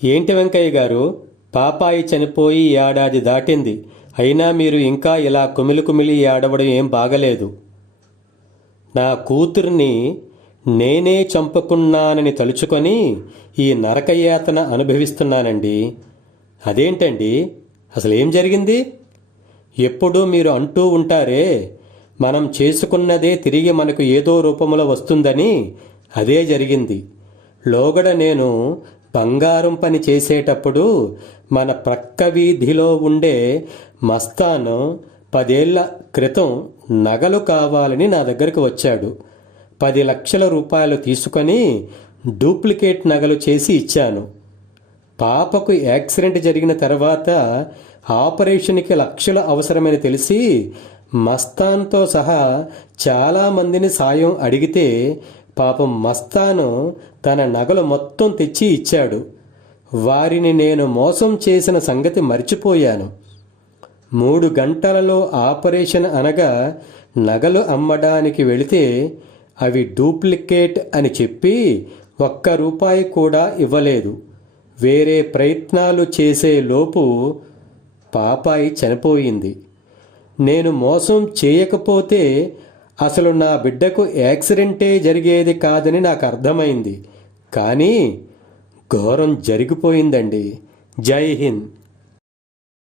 ఏంటి వెంకయ్య గారు, పాపాయి చనిపోయి ఏడాది దాటింది. అయినా మీరు ఇంకా ఇలా కుమిలి కుమిలి ఏడవడం ఏం బాగలేదు. నా కూతుర్ని నేనే చంపుకున్నానని తలుచుకొని ఈ నరకయాతన అనుభవిస్తున్నానండి. అదేంటండి, అసలేం జరిగింది? ఎప్పుడూ మీరు అంటూ ఉంటారే, మనం చేసుకున్నదే తిరిగి మనకు ఏదో రూపంలో వస్తుందని. అదే జరిగింది. లోగడ నేను బంగారం పని చేసేటప్పుడు మన ప్రక్క వీధిలో ఉండే మస్తాను 10 ఏళ్ల క్రితం నగలు కావాలని నా దగ్గరకు వచ్చాడు. 10 లక్షల రూపాయలు తీసుకొని డూప్లికేట్ నగలు చేసి ఇచ్చాను. పాపకు యాక్సిడెంట్ జరిగిన తర్వాత ఆపరేషన్కి లక్షలు అవసరమని తెలిసి మస్తాన్తో సహా చాలామందిని సాయం అడిగితే పాపం మస్తాను తన నగలు మొత్తం తెచ్చి ఇచ్చాడు. వారిని నేను మోసం చేసిన సంగతి మర్చిపోయాను. 3 గంటలలో ఆపరేషన్ అనగా నగలు అమ్మడానికి వెళితే అవి డూప్లికేట్ అని చెప్పి ₹1 కూడా ఇవ్వలేదు. వేరే ప్రయత్నాలు చేసే లోపు పాపాయి చనిపోయింది. నేను మోసం చేయకపోతే అసలు నా బిడ్డకు యాక్సిడెంటే జరిగేది కాదని నాకు అర్థమైంది. కానీ ఘోరం జరిగిపోయిందండి. జై హింద్.